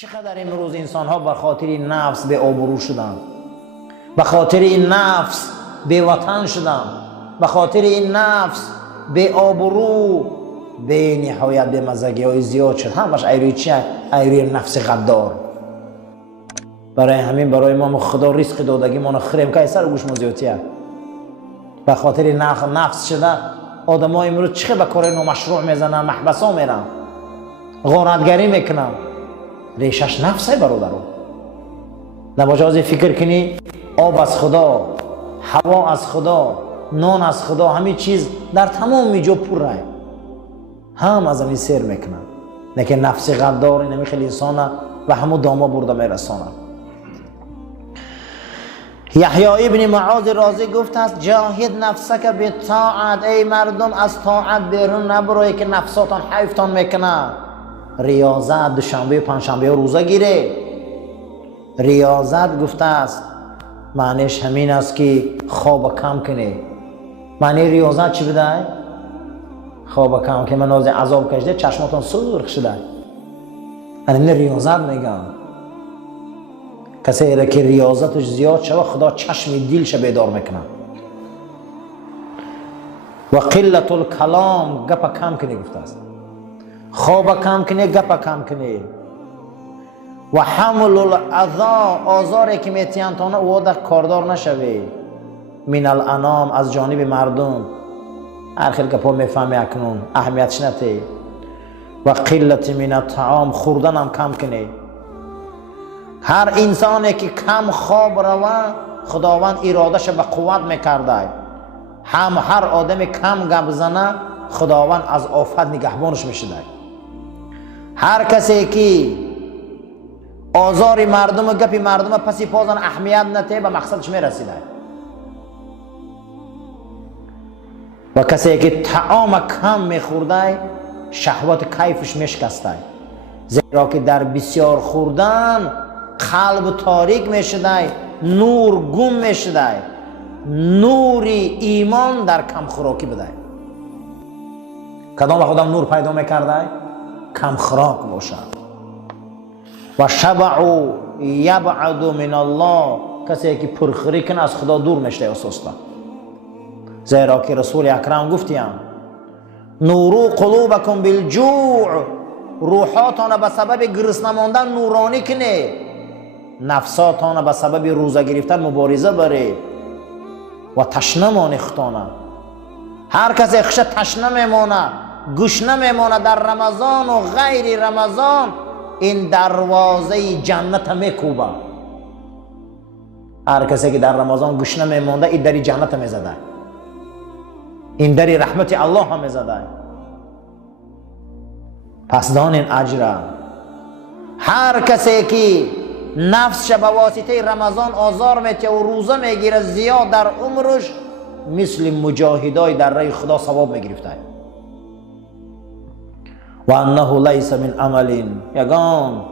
چقدر امروز انسان ها به خاطر این نفس به آبرو شدن، به خاطر این نفس به وطن شدن، به خاطر این نفس به آبرو به نهایت به مزگی های زیاد شد. همش ایروی چی؟ ایروی نفس غدار. برای همین برای ما خدا رزق دادگی ما نخریم که سر گوش موزیوتیه. به خاطر نفس شده آدم ها امروز چه به کار نامشروع میزنن، محبس ها میرن، غارتگری میکنن. ریشش نفسه برادرو. نباشه فکر کنی آب از خدا، هوا از خدا، نان از خدا، همه چیز در تمام جا پر رای، هم از همین سیر میکنن. لیکن نفس غدار این خیلی انسان و همو داما برده میرسانه. یحیی ابن معاذ رازی گفت است جاهد نفسک بالطاعت، ای مردم از طاعت بیرون نبروی که نفساتان حیفتان میکنه. ریاضت دوشنبه پنجشنبه روزه گیره. ریاضت گفته است معنیش همین است که خواب کم کنی. معنی ریاضت چی بده؟ خواب کم که من از عذاب کشیده چشماتون سرخ شده. این ریاضت میگم. کسی که ریاضتش زیاد شده خدا چشم دلش بیدار میکنه. و قلت الکلام، گپ کم کنی گفته است. خواب کم کنی، گپ کم کنی. و حمل الاذی، آزاری که میتیانتانه او در کاردار نشوی. من الانام، از جانب مردم. هر خیلی گپا میفهمی اکنون اهمیتش نتی. و قلت من الطعام، خوردن هم کم کنی. هر انسانی که کم خواب روه خداوند ارادش به قوت میکرده. هر آدم کم گپ زنه خداوند از آفت نگهبانش میشده. هر کسی که آزار مردم و گپی مردم پسی پازن اهمیت نته به مقصدش میرسیده. و کسی که طعام کم میخورده شهوت کیفش میشکسته. زیرا که در بسیار خوردن قلب تاریک میشده، نور گم میشده. نوری ایمان در کم خوراکی بده. کدام وقت نور پیدا میکرده؟ کم خوراک باشد. و شبع یبعد من الله، کسی که پرخوری کنه از خدا دور میشه اساسا. زیرا که رسول اکرم گفتیم نورو قلوبکم بالجوع، روحاتان به سبب گرسنه ماندن نورانی کنه، نفساتان به سبب روزه گرفتن مبارزه بره و تشنه مانه ختانه. هر کسی خش تشنه میمانه، گشنه میمانه در رمضان و غیر رمضان، این دروازه جنت میکوبه. هر کسی که در رمضان گشنه میمانده این دری جنت میزده، این دری رحمت الله هم میزده. پس دانین اجره. هر کسی که نفسش به واسطه رمضان آزار میته و روزه میگیره زیاد در عمرش، مثل مجاهدای در راه خدا ثواب میگرفته. و انه لیس من عمل، یگان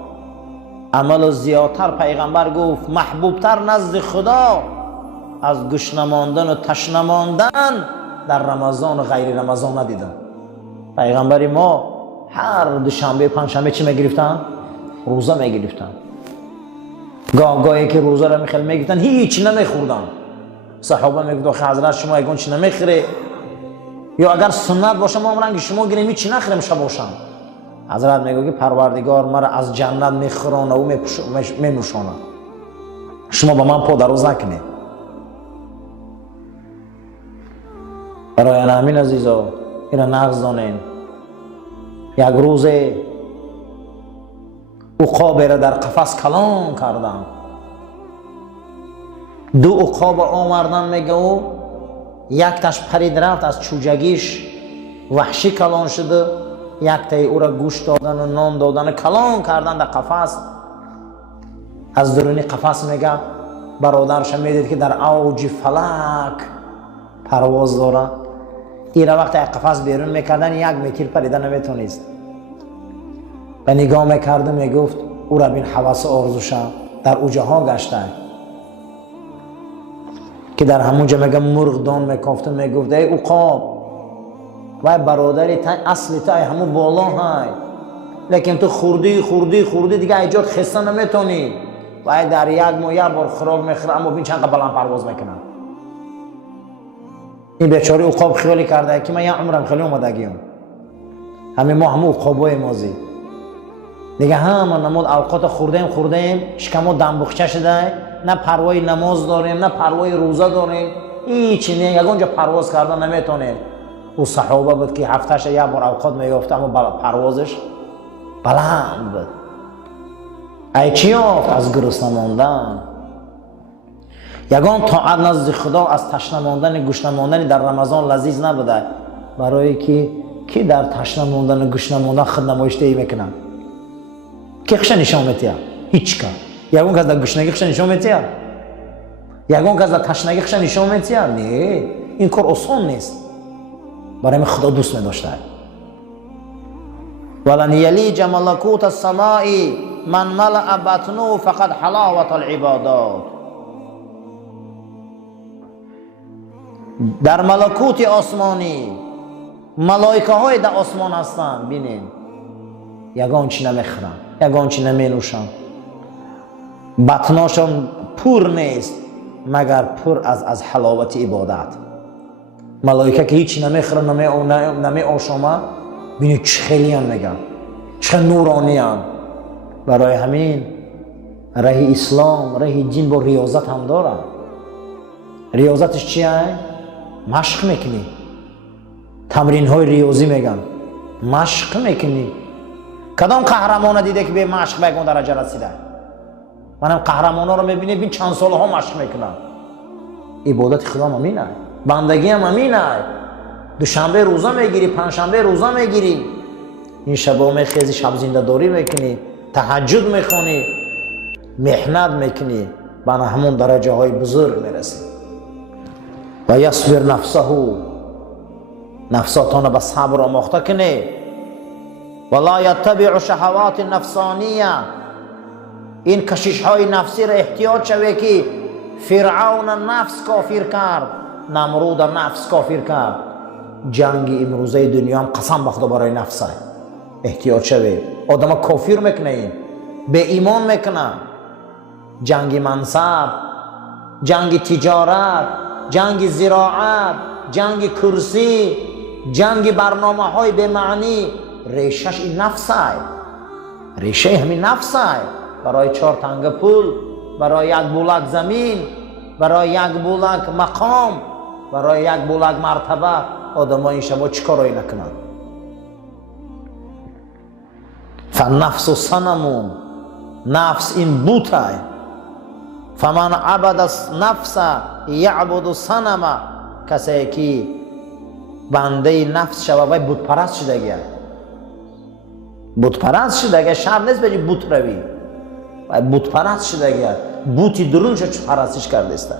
عمل زیادتر پیغمبر گفت محبوبتر نزد خدا از گشنه ماندن و تشنه ماندن در رمضان و غیر رمضان ندیدم. پیغمبر ما هر دوشنبه پنجشنبه چی میگرفتن؟ روزه میگرفتن. گاهی که روزه را میگرفتن هیچ نمیخوردن. صحابه میگفتن حضرت شما یگان چی نمیخوره؟ یا اگر سنت باشه ما رنگ شما گیریم چی نخوریم شب باشم. حضرت میگه که پروردگار مرا از جنت میخورانه و مینوشانه، شما با من پادروز نکنید. برای همین عزیزا اینا نغز دانین. یک روز عقاب را در قفس کلان کردن. دو عقاب آوردن میگه و یک تاش پرید رفت از چوجگیش وحشی کلان شده، یک تای او را گوشت دادن و نان دادن کلان کردن در قفس. از درونی قفس میگه برادرش میدید که در اوج فلک پرواز داره. این وقتی قفس بیرون میکردن یک متر پریدن نمیتونست. و نگاه میکرده میگفت او را بین حواس آرزوش در اوجه ها گشته که در همونجا میگه مرغ دان میکافته. میگفت ای عقاب، وای برادری تا اصلی تا همون بالا های لیکن تو خوردی دیگه ایجاد خسته نمیتونی. باید در یک ماه یک بار خوراک میخوره، اما ببین چند بلند پرواز میکنن. این بیچاره عقاب خیالی کرده که من یه عمرم خیلی اومدگیم، همین ما همون عقابای مازی دیگه همه نماز اوقات خوردیم شکمو دنبخچه شده، نه پروای نماز داریم نه پروای روزه داریم، هیچی نه، یگانجا پرواز کردن نمیتونیم. او صحابه بود که هفتهش یک بار اوقات میافت، اما پروازش بلند بود. ای چی یافت؟ از گرسنه ماندن. یگان طاعت نزد خدا از تشنه ماندن گشنه ماندن در رمضان لذیذ نبوده، برای که در تشنه ماندن گشنه ماندن خود نمایشدهی میکنن. که خش نشان میتیه؟ هیچ کار. یگان کس در گشنگی خش نشان میتیه؟ یگان کس در تشنگی خش نشان میتیه؟ نه، این کار آسان نیست. برای خدا دوست می‌داشته. ولن یلیج ملکوت السماء من ملأ بطنه فقد حلاوة العبادات. در ملکوت آسمانی ملائکه های در آسمان هستند، بینین یگان چی نمیخورن، یگان چی نمینوشن، بطناشون پر نیست مگر پر از حلاوت عبادت. ملائکه که هیچی نمیخورن نمی آشامه، بینید چه خیلی هم میگن، چه نورانی هم. برای همین راه اسلام راه دین با ریاضت هم داره. ریاضتش چیه؟ مشق میکنی، تمرین های ریاضی میگن، مشق میکنی. کدام قهرمان دیده که به مشق به اون درجه رسیده؟ منم قهرمانا رو میبینی بین چند سال ها مشق میکنن. عبادت خدا هم همینه، بندگی هم همینه. دوشنبه روزه میگیری، پنجشنبه روزه میگیری، این شبا میخیزی شب زنده داری میکنی، تهجد میخونی، محنت میکنی، به همون درجه های بزرگ میرسی. و یصبر نفسه، نفساتان به صبر آموخته کنی. ولا یتبع شهوات نفسانیه، این کشش های نفسی را احتیاط شوی که فرعون نفس کافر کرد، نمرود نفس کافر کرد. جنگ امروزه دنیا هم قسم به خدا برای نفسه. احتیاط شوی، آدم کافر میکنه، به ایمان میکنه. جنگ منصب، جنگ تجارت، جنگ زراعت، جنگ کرسی، جنگ برنامه های به معنی، ریشش این نفسه، ریشه همین نفسه. برای 4 تنگه پول، برای 1 بولک زمین، برای 1 بولک مقام، برای 1 بولک مرتبه آدم ها این شبا چی کارایی نکنن؟ فالنفس صنم، نفس این بوته. فمن عبد نفس یعبد صنم، کسی که بنده نفس شبابای بت پرست شده گه، بت پرست شده گه، شر نیست بجی بت روی، بت پرست شده گه، بوتی درون شد چه پرستش کرده است.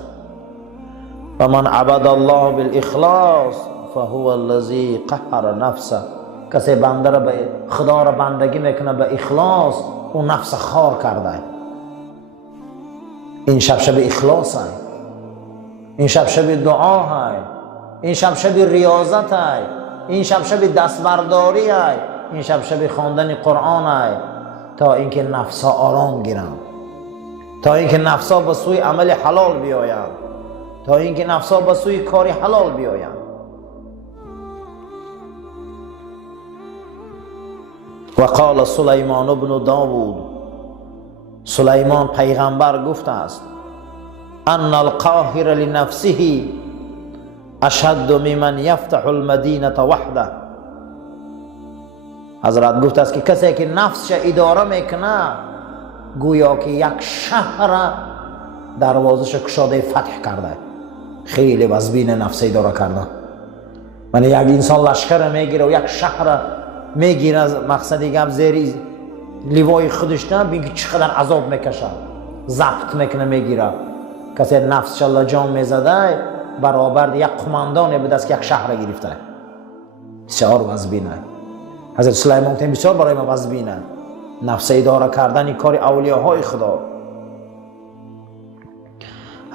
فمن عبد الله بالاخلاص فهو الذی قهر نفسه، کسی بنده را به خدا را بندگی میکنه به اخلاص، اون نفس خار کرده. این شب اخلاص ہے، این شب دعا ہے، این شب ریاضت ہے، این شب دستبرداری ہے، این شب خواندن قرآن ہے، تا اینکه نفسا آرام گیرن، تا اینکه نفسا به سوی عمل حلال بیایند، تا اینکه نفسا به سوی کاری حلال بیایند. و قال سلیمان ابن داوود، سلیمان پیغمبر گفته است: ان القاهر لنفسه اشد ممن یفتح المدینه وحده. حضرت گفته است که کسی که نفسش اداره میکنه گویا که یک شهر دروازش کشاده فتح کرده. خیلی وزبین نفس اداره کرده. من یک انسان لشکر میگیره و یک شهر میگیره، مقصد دیگه زیر لیوای خودش نه، ببین که چقدر عذاب میکشه، ضبط میکنه میگیره. کسی نفسش لجام میزده برابر یک قماندان بوده است که یک شهر گرفته. بسیار وزبینه. حضرت سلیمان گفتن بسیار برای ما وزبینه. نفس اداره کردن این کار اولیاهای خدا.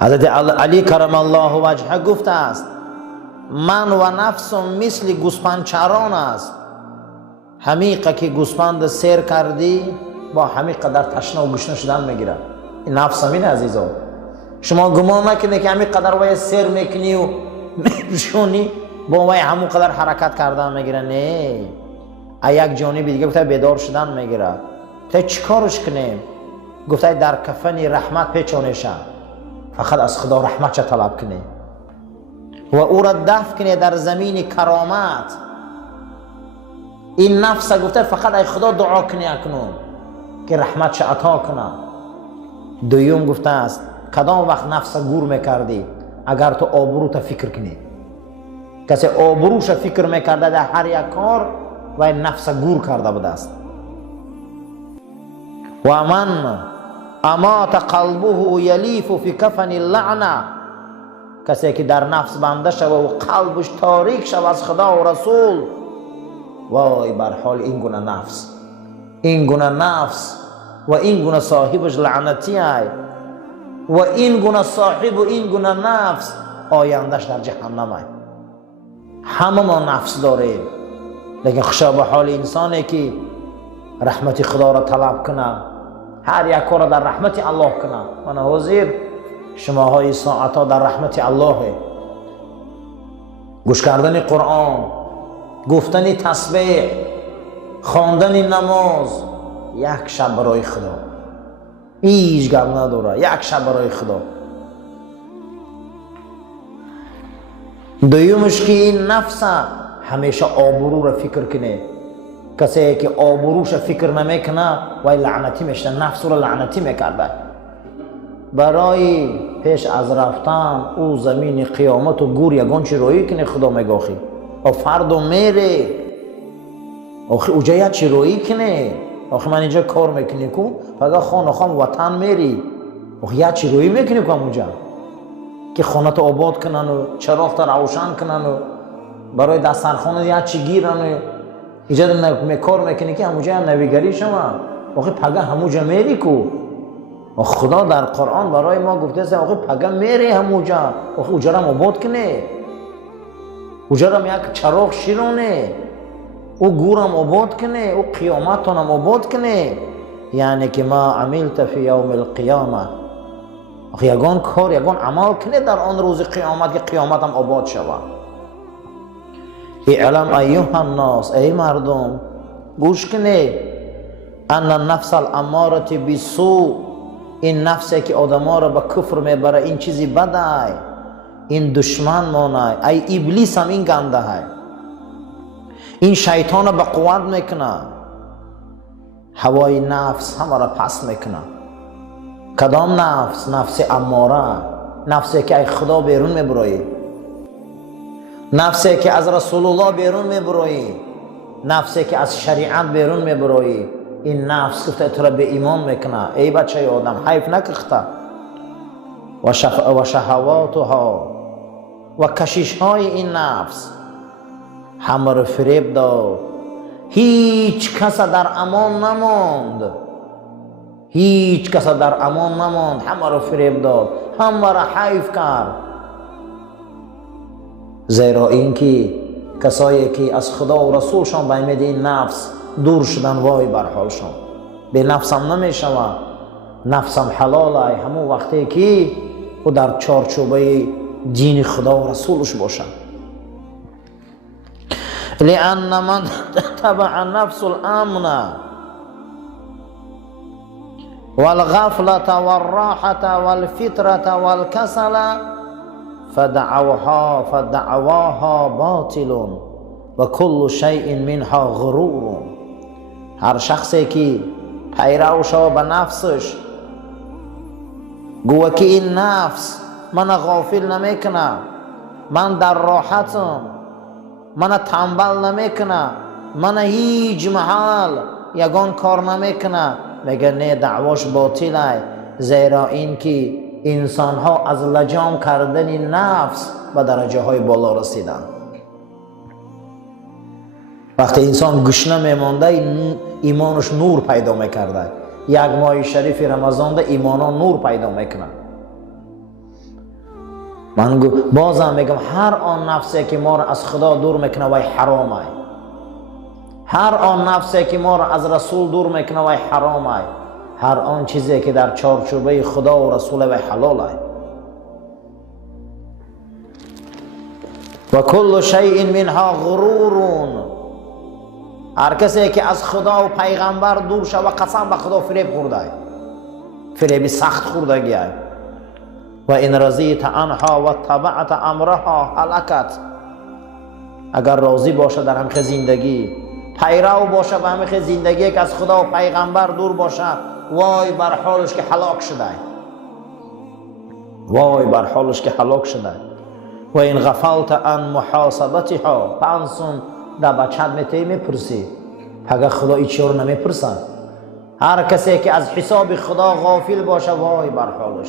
حضرت علی کرم الله وجهه گفته است: من و نفسم مثل گوسفندچران است، همیقه که گوسفند سیر کردی با همین قدر تشنه و گشنه شدن میگیره. این نفس همین عزیزا. شما گمان نکنید که همین قدر وای سیر میکنی و میپوشونی با وای همون قدر حرکت کردن میگیره. نه، یک جانب دیگه گفته بیدار شدن میگیره. گفته چیکارش کنیم؟ گفته در کفن رحمت پیچونیشه، فقط از خدا رحمت چه طلب کنی و او را دفن کنی در زمین کرامت. این نفس گفته فقط ای خدا دعا کنی اکنون که رحمت چه عطا کنه. دویم گفته است کدام وقت نفس گور میکردی؟ اگر تو آبرو تا فکر کنی. کسی آبروش فکر میکرده در هر یک کار و این نفس گور کرده بوده است. و من امات قلبه یلیف فی کفن اللعنه، کسی که در نفس بنده شود و قلبش تاریک شود از خدا و رسول، وای بر حال این گونه نفس، این گونه نفس و این گونه صاحبش لعنتی ای و این گونه صاحب و این گونه نفس آیندهش در جهنم ای. همه ما نفس داریم، لیکن خوشا به حال انسانی که رحمت خدا را طلب کنه، هر یک کار در رحمت الله کنه. من حاضر شماهای ساعتها در رحمت الله، گوش کردن قرآن، گفتن تسبیح، خواندن نماز، یک شب برای خدا، هیچ گپ نداره، یک شب برای خدا. دویمش که این نفس همیشه آبرو را فکر کنه. کسی که آبروش فکر نمیکنه وای لعنتی میشه، نفس رو لعنتی میکرده. برای پیش از رفتن او زمین قیامت و گور یگان چی روی کنه خدا میگاخی و فردا میره. آخه اوجا چی روی کنه؟ آخه من اینجا کار میکنی کن فقط خانه خان وطن میری. آخه یا چی روی میکنی کن اونجا که خانه تا آباد کنن و چراغ تا روشن کنن و برای دسترخوان یا چی گیرن و اینجا کار میکنی که همونجا نویگری شما. آخه پگه همونجا میری کو. آخه خدا در قرآن برای ما گفته است آخه پگه میری همونجا. آخه اونجا را آباد کنه، اونجا را یک چراغ شیرونه، او گورم آباد کنه، او قیامتانم آباد کنه. یعنی که ما عملت فی یوم القیامه، آخه یگان کار یگان عمل کنه در آن روز قیامت که قیامتم آباد شود. اعلم ایها الناس، ای مردم گوش کنه، ان النفس الاماره بالسوء، این نفسی که آدما را به کفر میبره این چیزی بده، این دشمن مانه، ای ابلیس هم این گنده های، این شیطان به قوت میکنه، هوای نفس همه را پس میکنه. کدام نفس؟ نفس اماره، نفسی که ای خدا بیرون میبروی، نفسی که از رسول الله بیرون میبروی، نفسی که از شریعت بیرون میبروی. این نفس گفته تو را به ایمان میکنه. ای بچه آدم حیف نکخته. و شهواتها و کشش های این نفس همه را فریب داد. هیچ کس در امان نماند، هیچ کس در امان نماند، همه را فریب داد، همه را حیف کرد. زیرا اینکه کسایی که از خدا و رسولشان به امید این نفس دور شدن، وای بر حالشان. به نفسم نمیشوه، نفسم حلاله همون وقتی که او در چارچوبه دین خدا و رسولش باشه. لأن من تبع نفس الامن والغفلة والراحة والفترة والكسل فدعواها باطل و کل شیء منها غرور. هر شخصی که پیرو شو به نفسش، گوه که این نفس من غافل نمیکنه، من در راحتم، من تنبل نمیکنه، من هیچ محل یگان کار نمیکنه، میگه نه دعواش باطله. زیرا این که انسان ها از لجام کردن نفس به درجه های بالا رسیدن. وقتی انسان گشنه میمانده ایمانش نور پیدا میکرده. یک ماه شریف رمضان ده ایمانا نور پیدا میکنه. من بازم میگم هر آن نفسی که ما را از خدا دور میکنه وای حرامه، هر آن نفسی که ما را از رسول دور میکنه و حرام است، هر آن چیزی که در چارچوبه خدا و رسول و حلال است. و کل شیء منها غرور، هر کسی که از خدا و پیغمبر دور شد و قسم به خدا فریب خورده، فریب سخت خوردگی است. و ان رضیت عنها و تبعت امرها هلکت، اگر راضی باشه در همه زندگی، پیرو باشه به همه زندگی که از خدا و پیغمبر دور باشه، وای بر حالش که هلاک شده، وای بر حالش که هلاک شده. و این غفلت عن محاسبتها، پانسون در بچت میتی میپرسی، پگه خدا ایچی رو نمیپرسن. هر کسی که از حساب خدا غافل باشه، وای بر حالش.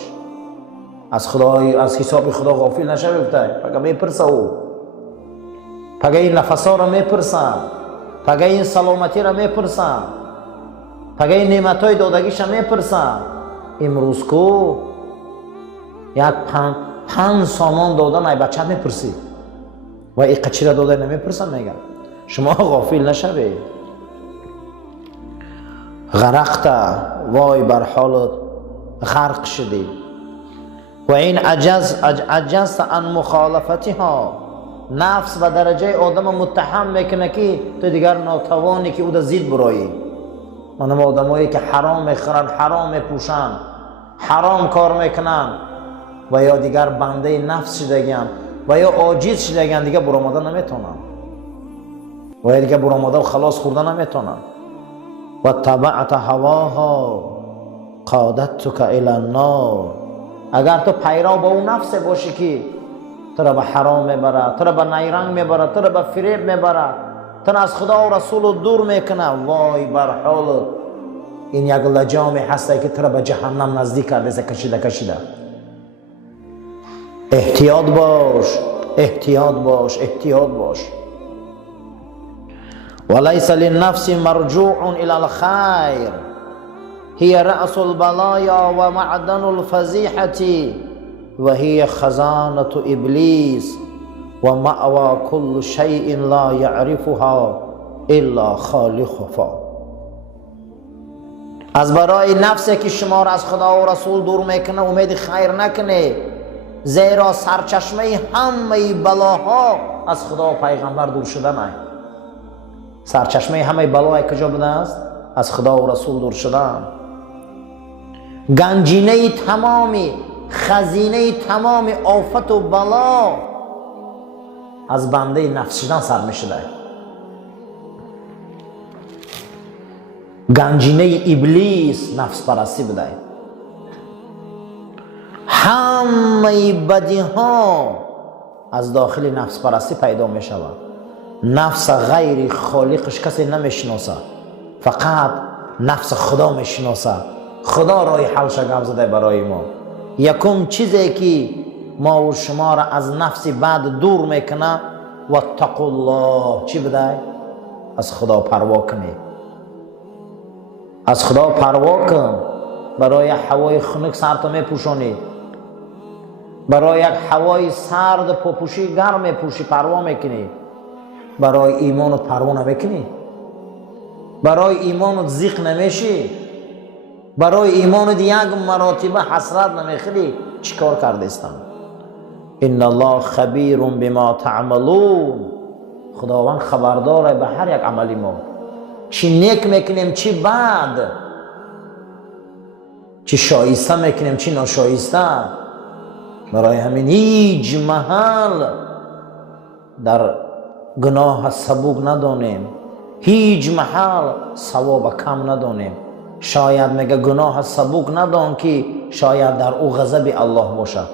از حساب خدا غافل نشه بفته، پگه میپرسه او، پگه این نفسا رو میپرسن، پگه این سلامتی رو میپرسن، پگه این نعمتای دادگیش رو میپرسن. امروز کو یک پنج سامان دادن ای بچه میپرسی و این قچی را داده نمیپرسن. میگن شما غافل نشوید. غرقت، وای بر حالت غرق شدی. و این عجزت عن مخالفتها، نفس به درجه آدم متهم میکنه که تو دیگر ناتوانی که او در زید برایی. منم آدمایی که حرام میخورن، حرام میپوشن، حرام کار میکنن و یا دیگر بنده نفس شدگن و یا عاجز شدگن، دیگه برآمدن نمیتونن و یا دیگه برآمدن و خلاص خوردن نمیتونن. و تبعت هواها قادتک الی النار، اگر تو پیرو با اون نفس باشی که تو را به حرام میبره، تو را به نیرنگ میبره، تو را به فریب میبره، تو را از خدا و رسول دور میکنه، وای بر حال. این یک لجامی هسته که تو را به جهنم نزدیک کرده، کشیده. احتیاط باش، احتیاط باش، احتیاط باش. وليس للنفس مرجوع الى الخير، هي رأس البلايا ومعدن الفضيحة وهي خزانة إبليس ومأوى كل شيء لا يعرفها الا خالقها. از برای نفسی که شما را از خدا و رسول دور میکنه امید خیر نکنه، زیرا سرچشمه همه بلاها از خدا و پیغمبر دور شدن است. سرچشمه همه بلاها کجا بوده است؟ از خدا و رسول دور شدن. گنجینه تمامی، خزینه تمام آفت و بلا از بنده نفس شدن سر می شده. گنجینه ابلیس نفس پرستی بوده. همه بدی ها از داخل نفس پرستی پیدا می شود. نفس غیر خالقش کسی نمیشناسه، فقط نفس خدا میشناسه. خدا رای حلش گم زده برای ما. یکم چیزی که ما و شما را از نفس بد دور میکنه، واتقوا الله، چی بده؟ از خدا پروا کنی، از خدا پروا کن. برای هوای خنک سرت میپوشانی، برای یک هوای سرد پوشی گرم میپوشی، پروا میکنی. برای ایمانت پروا نمیکنی، برای ایمانت زیق نمیشی، برای ایمانت یک مراتبه حسرت نمیخوری. چیکار کرده استم؟ ان الله خبیر بما تعملون، خداوند خبرداره به هر یک عملی ما، چی نیک میکنیم چی بد، چی شایسته میکنیم چی ناشایسته. برای همین هیچ محل در گناه سبوک ندانیم، هیچ محل ثواب کم ندانیم. شاید میگه گناه سبوک ندان که شاید در او غضب الله باشد.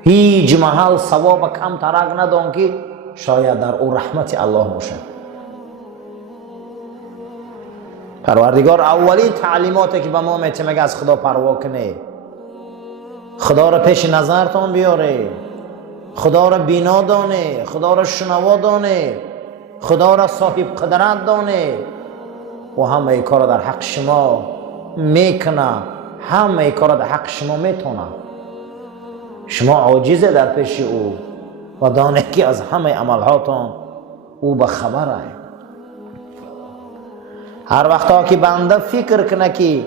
هیچ محل ثواب کم ترک ندان که شاید در او رحمت الله باشد. پروردگار اولین تعلیماتی که به ما میده میگه از خدا پروا کنه، خدا را پیش نظرتان بیاره، خدا را بینا دانه، خدا را شنوا دانه، خدا را صاحب قدرت دانه و همه ای کار در حق شما میکنه، همه ای کار در حق شما میتونه. شما عاجزه در پیش او و دانه که از همه عملهاتان او به خبر است. هر وقتا که بنده فکر کنه که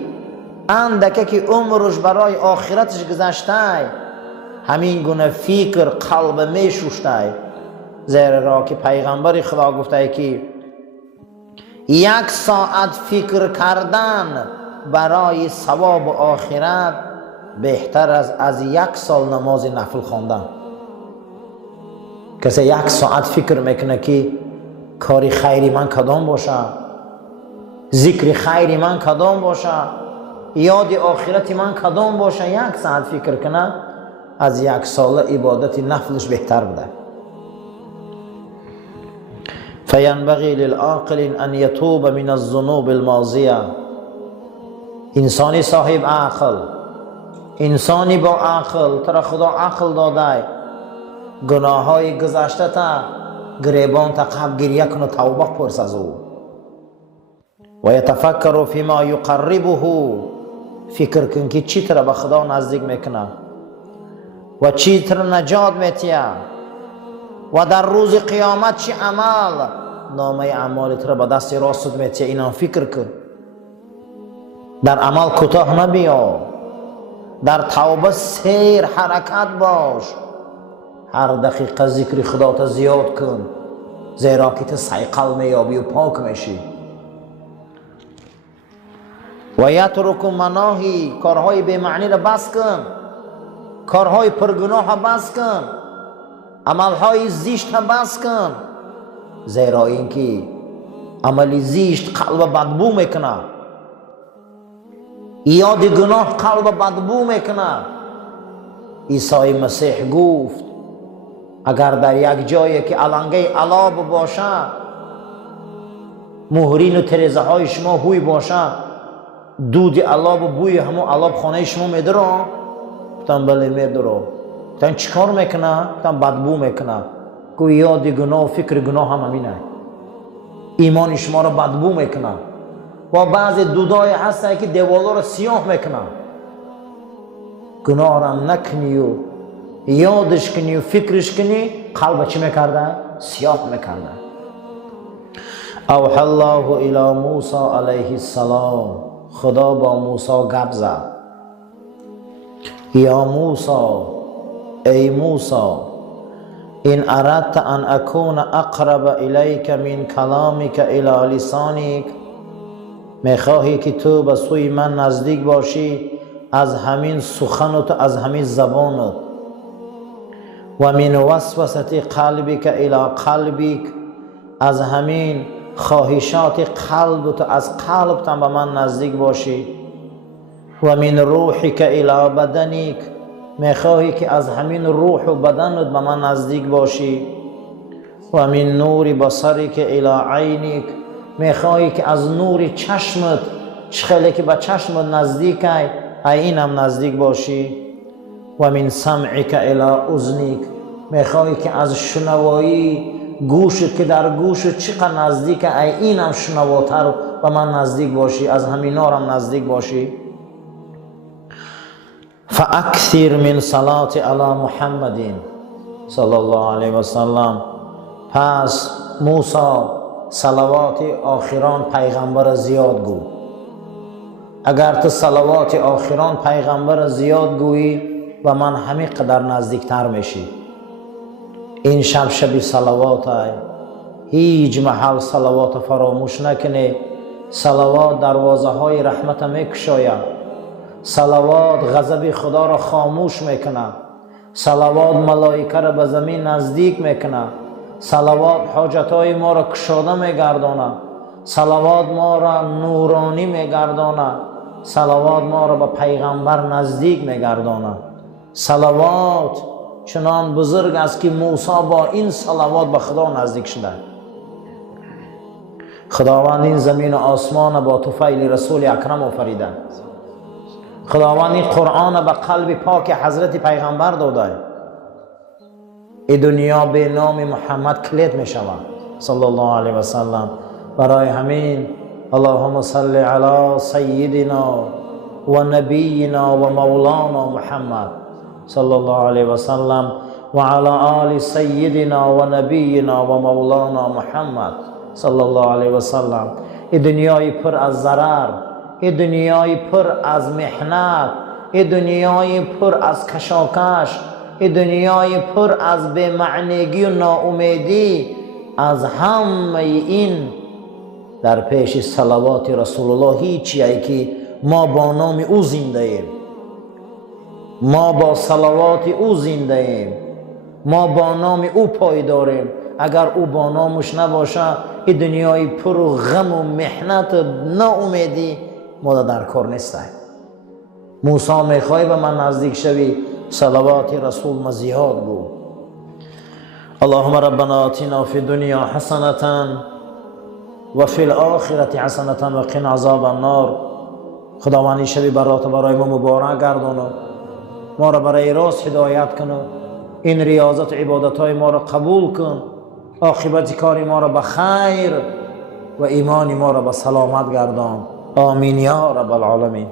اندکه که عمرش برای آخرتش گذشته، همین گونه فکر قلب می شوشته، زیرا را که پیغمبر خدا گفته که 1 ساعت فکر کردن برای ثواب آخرت بهتر از 1 سال نماز نفل خواندن. کسی 1 ساعت فکر میکنه که کاری خیری من کدام باشه، ذکر خیری من کدام باشه، یاد آخرت من کدام باشه، 1 ساعت فکر کنه از 1 سال عبادت نفلش بهتر بوده. فینبغی للعاقل ان یتوب من الذنوب الماضیه. انسانی صاحب عقل، انسانی با عقل، ترا خدا عقل داده، گناه های گذشته تا گریبان تا قبل گریه کن و توبه پرس از او و یتفکر فیما یقربه. فکر کن که چی ترا به خدا نزدیک میکنه و چی ترا نجات میتیه و در روز قیامت چی عمل نامه اعمال ترا به دست راست میتیه. اینا فکر کن. در عمل کوتاه نبیا، در توبه سیر حرکت باش، هر دقیقه ذکر خدا تا زیاد کن، زیرا که تو سیقل میابی و پاک میشی. و یترک مناهی، کارهای بی معنی را بس کن، کارهای پرگناه را بس کن، عملهای زشت را بس کن، زیرا اینکه عمل زشت قلب بدبو میکنه، یاد گناه قلب بدبو میکنه. عیسی مسیح گفت اگر در یک جایی که علنگه علاب باشه، مهرین و تریزه های شما هوی باشه، دود علاب و بوی همون علاب خانه شما میدره؟ گفتم بله میدره. گفتم چیکار میکنه؟ گفتم بدبو میکنه. گوی یاد گناه و فکر گناه هم همینه، ایمان شما رو بدبو میکنه. و بعضی دودای هسته که دیوالا رو سیاه میکنه. گناه را نکنی و یادش کنی و فکرش کنی، قلب چی میکرده؟ سیاه میکرده. اوحی الله الی موسی علیه السلام، خدا با موسی گپ زد. یا موسی، ای موسی، این اردت ان اکون اقرب الیک من کلامک الی لسانک، میخواهی که تو به سوی من نزدیک باشی از همین سخنت، از همین زبانت. و من وسوسه قلبک الی قلبک، از همین خواهشات قلبت، از قلبت به من نزدیک باشی. و من روحک الی بدنک، میخواهی که از همین روح و بدنت به من نزدیک باشی. و من نور بصرک الی عینک، میخواهی که از نور چشمت، خیلی که به چشمت نزدیک اینم نزدیک باشی. و من سمعک الی اذنک، میخواهی که از شنوایی گوشت که در گوشت چقدر نزدیک اینم شنواتر به من نزدیک باشی، از همین نارم نزدیک باشی. فاکثر من صلات علی محمد صلی الله علیه و سلم. پس موسی صلوات آخران پیغمبر زیاد گو. اگر تو صلوات آخران پیغمبر زیاد گویی و من همین قدر نزدیکتر میشی. این شب صلوات های، هیچ محل صلوات فراموش نکنی. صلوات دروازه های رحمت میکشاید. صلوات غضب خدا را خاموش میکنه. صلوات ملائکه را به زمین نزدیک میکنه. صلوات حاجت های ما را کشاده میگردانه. صلوات ما را نورانی میگردانه. صلوات ما را به پیغمبر نزدیک میگردانه. صلوات چنان بزرگ است که موسی با این صلوات به خدا نزدیک شده. خداوند این زمین و آسمان با طفیل رسول اکرم آفریده. خداوند این قرآن به قلب پاک حضرت پیغمبر داده. این دنیا به نام محمد کلید می شود صلی الله علیه و سلم. برای همین اللهم صل علی سیدنا و نبینا و مولانا محمد صلی الله علیه و سلم و علی آل سیدنا و نبینا و مولانا محمد صلی الله علیه و سلم. این دنیای پر از ضرر، این دنیای پر از محنت، این دنیای پر از کشاکش، این دنیای پر از بی‌معنیگی و ناامیدی، از همه این در پیش صلوات رسول الله هیچیه که ما با نام او زنده ایم، ما با صلوات او زنده ایم، ما با نام او پایداریم. اگر او با نامش نباشه این دنیای پر و غم و محنت و ناامیدی ما در کار نیسته. موسی میخوای به من نزدیک شوی، صلوات رسول ما زیاد بود. اللهم ربنا آتنا فی الدنیا حسنة و فی الآخرة حسنة و قنا عذاب النار. خداوند شب برات برای ما مبارک گردانو، ما را برای راست هدایت کنو، این ریاضت و عبادت های ما را قبول کن، عاقبت کار ما را به خیر و ایمان ما را به سلامت گردان. آمین یا رب العالمین.